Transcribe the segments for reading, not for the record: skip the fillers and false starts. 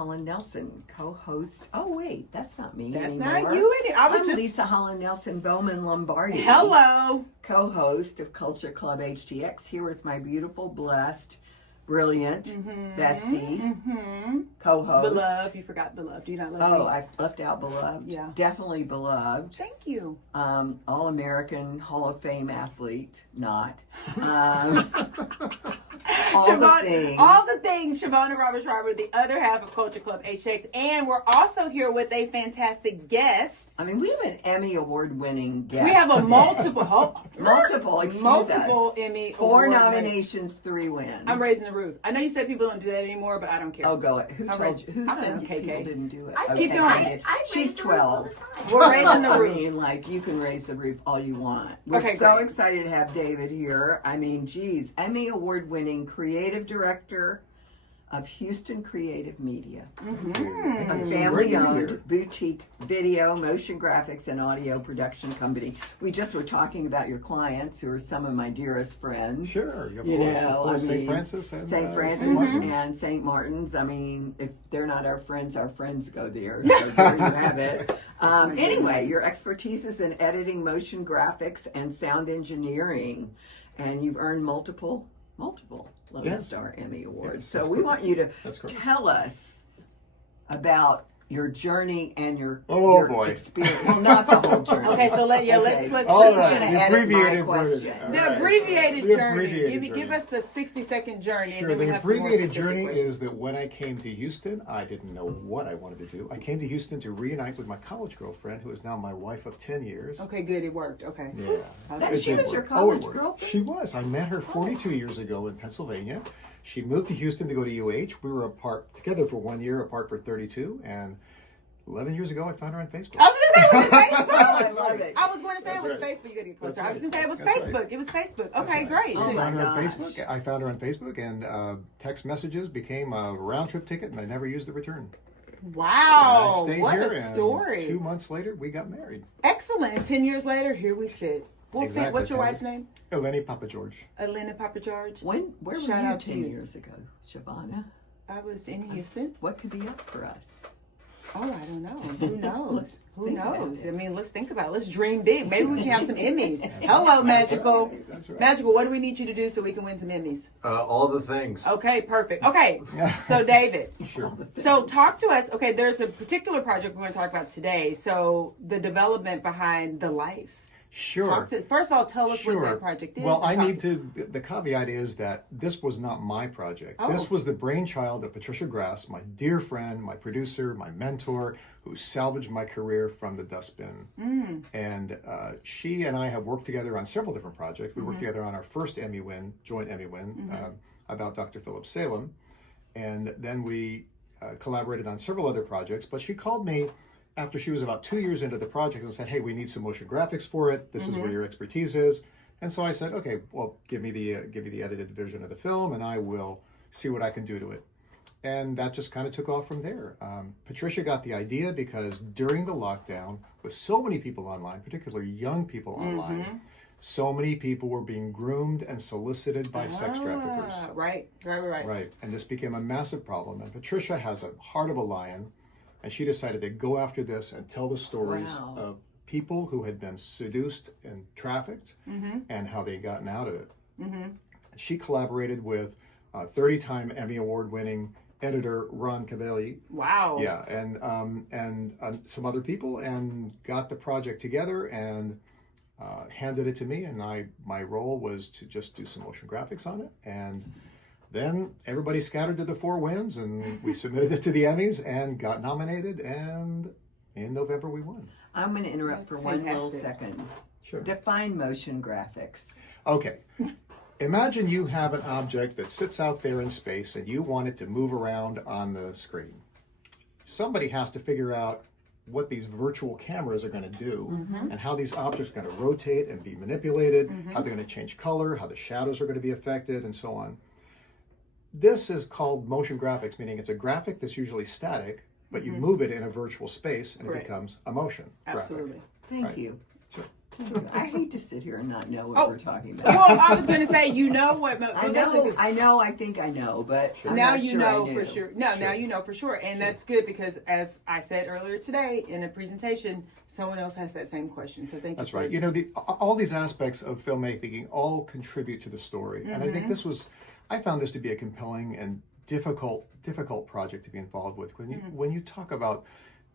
Holland-Nelson, co-host. Oh, wait, that's not me That's anymore. not you anymore. I'm Leisa Holland-Nelson Bowman Lombardi. Hello. Co-host of Culture Club HTX, here with my beautiful, blessed, brilliant bestie, co-host. Beloved. You forgot beloved. Do you not love me? Oh, I left out beloved. Yeah. Definitely beloved. Thank you. All-American Hall of Fame athlete, not. All the things. Shavonnah Robert Schreiber, the other half of Culture Club HTX. And we're also here with a fantastic guest. I mean, we have an Emmy award-winning guest. We have a today. multiple Emmy 4 award nominations, 3 wins. I'm raising the roof. I know you said people don't do that anymore, but I don't care. Oh, go ahead. Who told you? Who I don't said know, KK. people didn't do it? Keep doing it. She's 12. We're raising the I roof. mean, like, you can raise the roof all you want. We're Okay, so great. excited to have David here. I mean, geez, Emmy award-winning creative director of Houston Creative Media, a family-owned boutique video, motion graphics, and audio production company. We just were talking about your clients, who are some of my dearest friends. Sure, of Of course, St. Francis and St. Francis St. Martin's. and St. Martin's. I mean, if they're not our friends go there. So there you have it. Anyway, your expertise is in editing, motion graphics, and sound engineering, and you've earned multiple Lone Star Emmy Awards. So we want you to tell us about your journey and your experience. Well, not the whole journey. Okay, so let's All right. gonna The abbreviated version. The abbreviated journey. Give us the 60-second journey. Sure, and then we the have some more abbreviated specific journey questions. is that when I came to Houston, I didn't know what I wanted to do. I came to Houston to reunite with my college girlfriend, who is now my wife of 10 years. Okay, good. It worked. Okay. Yeah. She was your It college worked. girlfriend? She was. I met her 42 years ago in Pennsylvania. She moved to Houston to go to UH. We were together for 1 year, apart for 32, and 11 years ago, I found her on Facebook. I was going to say it was Facebook. I love it. I was going to say it was Facebook. You got to get closer. I was going to say it was Facebook. It was Facebook. Okay, great. Oh, my I found her on Facebook, and text messages became a round trip ticket, and I never used the return. Wow. I stayed What here, a story. and 2 months later, we got married. Excellent. And 10 years later, here we sit. Exactly. What's your wife's name? Eleni Papa George. Elena Papa George. Where were Shout you out to 10 you. years ago, Shavonnah? I was in Houston. What could be up for us? Oh, I don't know. Who knows? Who Think about knows? it. I mean, let's think about it. Let's dream big. Maybe we can have some Emmys. Hello, Magical. That's right. Magical, what do we need you to do so we can win some Emmys? All the things. Okay, perfect. Okay, so David. Sure. So talk to us. Okay, there's a particular project we're going to talk about today. So the development behind The Life. Sure. Talk to us. First of all, tell us what that project is. Well, the caveat is that this was not my project. Oh. This was the brainchild of Patricia Grass, my dear friend, my producer, my mentor, who salvaged my career from the dustbin. And she and I have worked together on several different projects. We worked together on our first joint Emmy win, about Dr. Philip Salem. And then we collaborated on several other projects. But she called me after she was about 2 years into the project and said, hey, we need some motion graphics for it. This is where your expertise is. And so I said, okay, well, give me the edited version of the film, and I will see what I can do to it. And that just kind of took off from there. Patricia got the idea because during the lockdown, with so many people online, particularly young people online, so many people were being groomed and solicited by sex traffickers. Right. Right. And this became a massive problem. And Patricia has a heart of a lion. And she decided to go after this and tell the stories of people who had been seduced and trafficked and how they gotten out of it. She collaborated with 30-time Emmy Award-winning editor Ron Cavelli. Wow. Yeah, and some other people, and got the project together and handed it to me. And my role was to just do some motion graphics on it. And then everybody scattered to the 4 winds, and we submitted it to the Emmys and got nominated, and in November we won. I'm going to interrupt That's for one little fantastic. second. Sure. Define motion graphics. Okay. Imagine you have an object that sits out there in space and you want it to move around on the screen. Somebody has to figure out what these virtual cameras are going to do and how these objects are going to rotate and be manipulated, how they're going to change color, how the shadows are going to be affected, and so on. This is called motion graphics, meaning it's a graphic that's usually static, but you move it in a virtual space and it becomes a motion graphic. Absolutely. Thank Right. you. Sure. I hate to sit here and not know what Oh. we're talking about. Well, I was going to say, you know what? I think I know, but I'm now not you sure I know knew. for sure. No, now you know for sure. And that's good because, as I said earlier today in a presentation, someone else has that same question. So thank you. That's right. You know, all these aspects of filmmaking all contribute to the story. And I think I found this to be a compelling and difficult project to be involved with. When you talk about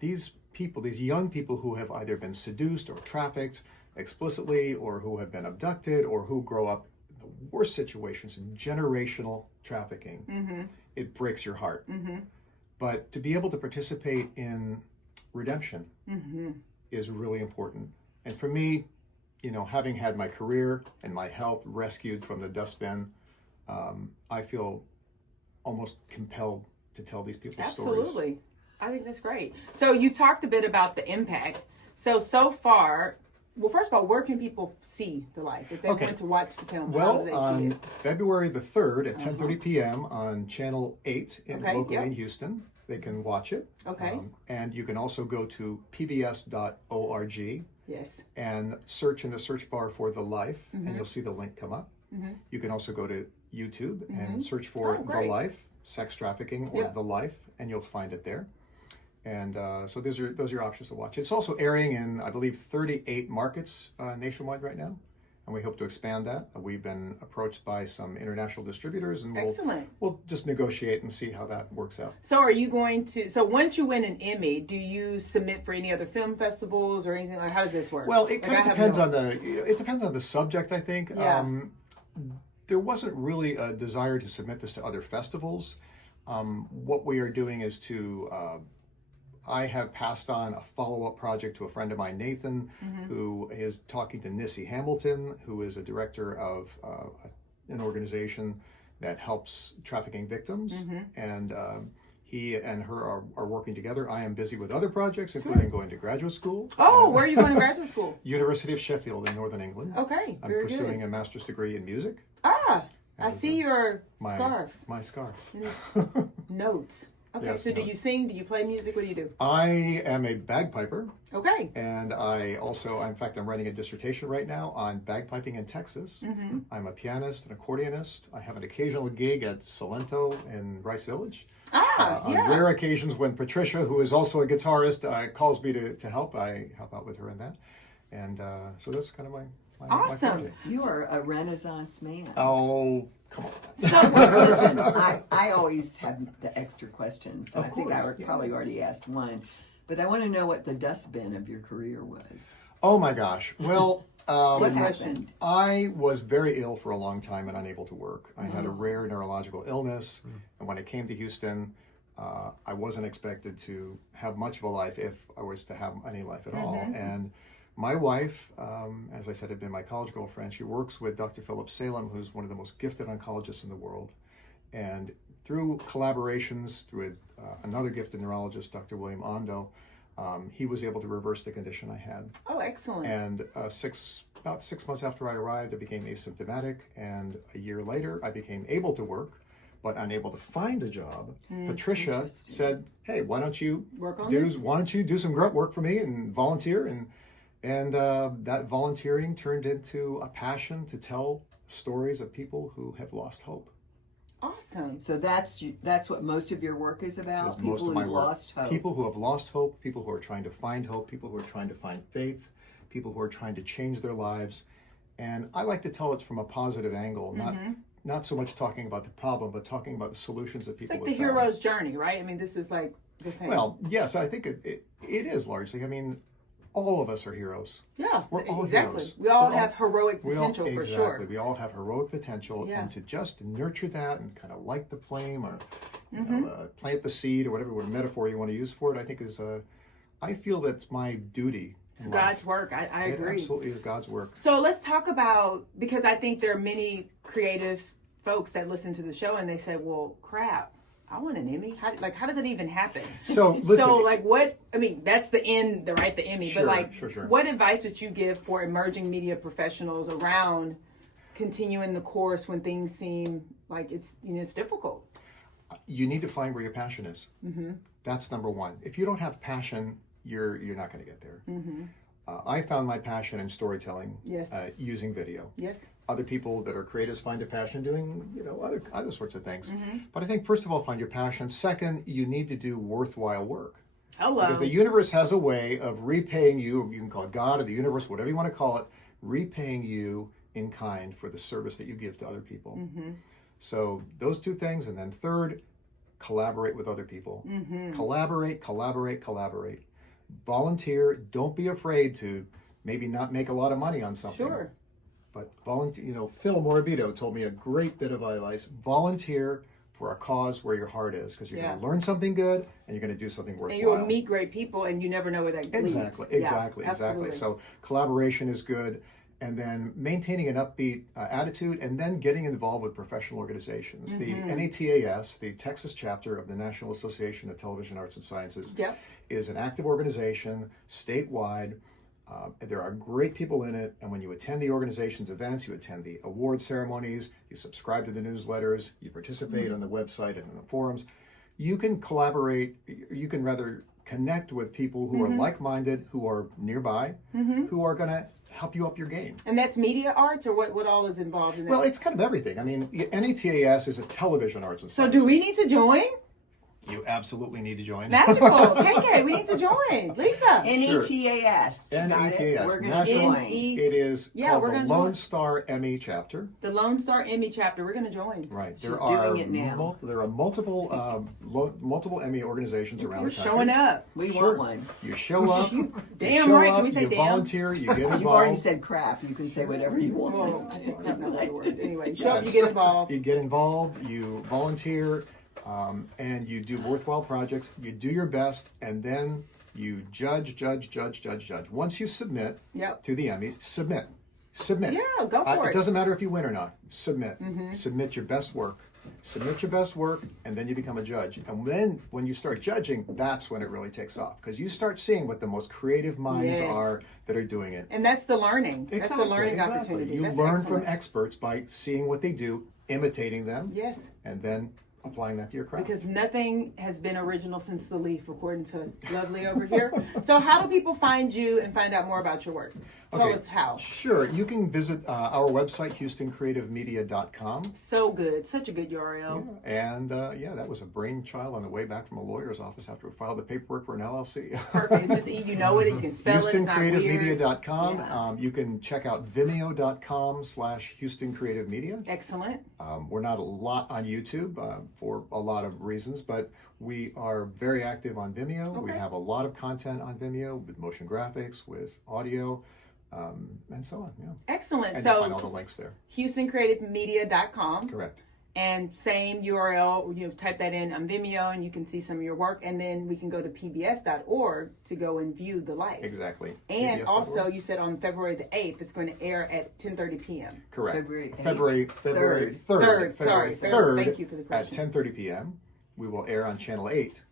these people, these young people who have either been seduced or trafficked explicitly, or who have been abducted, or who grow up in the worst situations in generational trafficking, it breaks your heart. But to be able to participate in redemption is really important. And for me, you know, having had my career and my health rescued from the dustbin, I feel almost compelled to tell these people's stories. Absolutely. I think that's great. So you talked a bit about the impact. So far, well, first of all, where can people see the life if they want to watch the film? Well, how do they see on it? February the 3rd at 10:30 p.m. on Channel 8 locally in yep. Houston, they can watch it. Okay. And you can also go to pbs.org Yes. and search in the search bar for The Life, and you'll see the link come up. You can also go to YouTube and search for The Life, sex trafficking, or The Life, and you'll find it there. And so those are your options to watch. It's also airing in, I believe, 38 markets nationwide right now, and we hope to expand that. We've been approached by some international distributors, and we'll just negotiate and see how that works out. So are you going to, so once you win an Emmy, do you submit for any other film festivals or anything? Or how does this work? Well, it kind of depends on it depends on the subject, I think. Yeah. There wasn't really a desire to submit this to other festivals. What we are doing is I have passed on a follow-up project to a friend of mine, Nathan, who is talking to Nissi Hamilton, who is a director of an organization that helps trafficking victims. And he and her are working together. I am busy with other projects, including going to graduate school. Oh, where are you going to graduate school? University of Sheffield in Northern England. Okay, I'm pursuing a master's degree in music. Ah, I see your scarf. My scarf. And it's notes. Okay, Yes, so do you sing? Do you play music? What do you do? I am a bagpiper. Okay. And I also, in fact, I'm writing a dissertation right now on bagpiping in Texas. I'm a pianist, an accordionist. I have an occasional gig at Salento in Rice Village. On rare occasions when Patricia, who is also a guitarist, calls me to help, I help out with her in that. And so that's kind of my Awesome. my project. You are a Renaissance man. Oh, come on. So, listen, I always have the extra questions. Of I think I course, probably already asked one. But I want to know what the dustbin of your career was. Oh my gosh. Well, What happened? I was very ill for a long time and unable to work. I had a rare neurological illness, and when I came to Houston, I wasn't expected to have much of a life, if I was to have any life at all. And my wife, as I said, had been my college girlfriend. She works with Dr. Philip Salem, who's one of the most gifted oncologists in the world. And through collaborations with another gifted neurologist, Dr. William Ondo, he was able to reverse the condition I had. Oh, excellent. And about 6 months after I arrived, I became asymptomatic. And a year later, I became able to work, but unable to find a job. Patricia said, "Hey, why don't you do some grunt work for me and volunteer?" And that volunteering turned into a passion to tell stories of people who have lost hope. Awesome. So that's what most of your work is about? That's People most of my who've work. lost hope. People who have lost hope, people who are trying to find hope, people who are trying to find faith, people who are trying to change their lives. And I like to tell it from a positive angle, not so much talking about the problem, but talking about the solutions that It's people like the have found. hero's journey, right? I mean, this is like the thing. Well, yes, I think it is largely. I mean, all of us are heroes. Yeah, We're all exactly. heroes. We all have heroic potential for sure. Exactly. We all have heroic potential, and to just nurture that and kind of light the flame, or plant the seed, or whatever metaphor you want to use for it, I think is I feel that's my duty. It's God's work. I agree. It absolutely is God's work. So let's talk about, because I think there are many creative folks that listen to the show and they say, "Well, crap, I want an Emmy. How does it even happen?" So listen. So what? I mean, that's the end, the Emmy. Sure, but sure. What advice would you give for emerging media professionals around continuing the course when things seem like it's difficult? You need to find where your passion is. That's number one. If you don't have passion, you're not going to get there. I found my passion in storytelling Yes. using video. Yes. Other people that are creatives find a passion doing, other sorts of things. Mm-hmm. But I think first of all, find your passion. Second, you need to do worthwhile work. Hello. Because the universe has a way of repaying you. You can call it God or the universe, whatever you want to call it, repaying you in kind for the service that you give to other people. Mm-hmm. So those two things, and then third, collaborate with other people. Mm-hmm. Collaborate. Volunteer. Don't be afraid to maybe not make a lot of money on something. Sure. But volunteer. Phil Morabito told me a great bit of advice. Volunteer for a cause where your heart is, because you're going to learn something good and you're going to do something worthwhile. And you will meet great people, and you never know where that leads. Exactly. So collaboration is good. And then maintaining an upbeat attitude, and then getting involved with professional organizations. The NATAS, the Texas chapter of the National Association of Television Arts and Sciences, is an active organization statewide. There are great people in it, and when you attend the organization's events, you attend the award ceremonies, you subscribe to the newsletters, you participate on the website and in the forums, you can collaborate, you can rather connect with people who are like-minded, who are nearby, who are going to help you up your game. And that's media arts, or what all is involved in that? Well, it's kind of everything. I mean, NATAS is a television arts and so sciences. do we need to join? You absolutely need to join. Magical. KK, we need to join. Leisa. NETAS. NETAS. We're going to National. join. It is called we're the gonna Lone join. Star Emmy chapter. The Lone Star Emmy chapter. We're going to join. Right. She's doing it now. There are multiple multiple Emmy organizations around We're the country. showing up. We want one. You show up. Damn you show right. up, Can we say you damn? volunteer. You get involved. You've already said crap. You can say whatever you want. Well, I said crap, not the word. Anyway, show up, you get involved. You get involved. You volunteer. And you do worthwhile projects, you do your best, and then you judge. Once you submit to the Emmys, submit. Yeah, go for It it. doesn't matter if you win or not. Submit. Submit your best work. And then you become a judge. And then when you start judging, that's when it really takes off. Because you start seeing what the most creative minds are that are doing it. And that's the learning. That's the learning opportunity. You That's learn excellent. from experts by seeing what they do, imitating them, Yes. and then applying that to your craft. Because nothing has been original since the leaf, according to Lovely over here. So how do people find you and find out more about your work? Tell us how. Sure. You can visit our website, HoustonCreativeMedia.com. So good. Such a good URL. And that was a brainchild on the way back from a lawyer's office after we filed the paperwork for an LLC. Perfect. It's just, you know it, you can spell it, it's not weird. HoustonCreativeMedia.com. Yeah. You can check out Vimeo.com/HoustonCreativeMedia. Excellent. We're not a lot on YouTube for a lot of reasons, but we are very active on Vimeo. We have a lot of content on Vimeo with motion graphics, with audio, and so on. Yeah. Excellent. And So you'll find all the links there. HoustonCreativeMedia.com. Correct. And same URL, type that in on Vimeo and you can see some of your work. And then we can go to pbs.org to go and view the live. Exactly. And PBS.org. also, you said on February the 8th, it's going to air at 10:30 p.m. Correct. February 3rd. Sorry, 3rd. Thank you for the At correction. 10:30 p.m. We will air on Channel 8.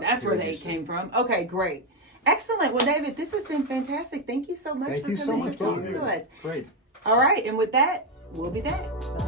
That's here where in the 8 Houston. came from. Okay, great. Excellent. Well, David, this has been fantastic. Thank you so much Thank for you so coming much, and talking David. to us. Great. All right, and with that, we'll be back. Bye.